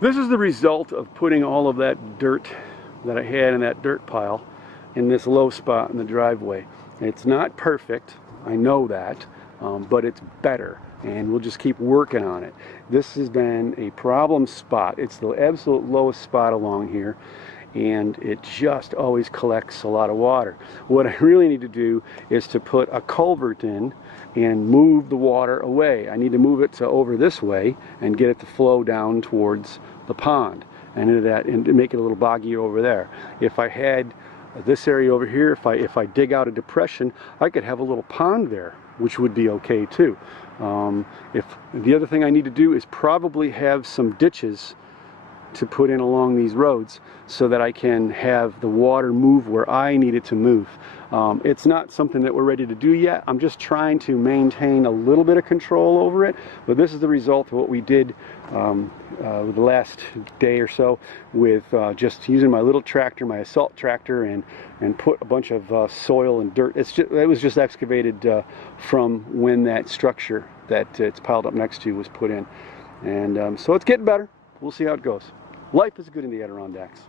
This is the result of putting all of that dirt that I had in that dirt pile in this low spot in the driveway. It's not perfect, I know that, but it's better, and we'll just keep working on it. This has been a problem spot. It's the absolute lowest spot along here, and it just always collects a lot of water. What I really need to do is to put a culvert in and move the water away. I need to move it to over this way and get it to flow down towards the pond and into that, and make it a little boggy over there. If I had this area over here, if I dig out a depression, I could have a little pond there, which would be okay too. If the other thing I need to do is probably have some ditches to put in along these roads so that I can have the water move where I need it to move. It's not something that we're ready to do yet. I'm just trying to maintain a little bit of control over it, but this is the result of what we did the last day or so with just using my little tractor, my assault tractor, and put a bunch of soil and dirt. It was just excavated from when that structure that it's piled up next to was put in. And so it's getting better. We'll see how it goes. Life is good in the Adirondacks.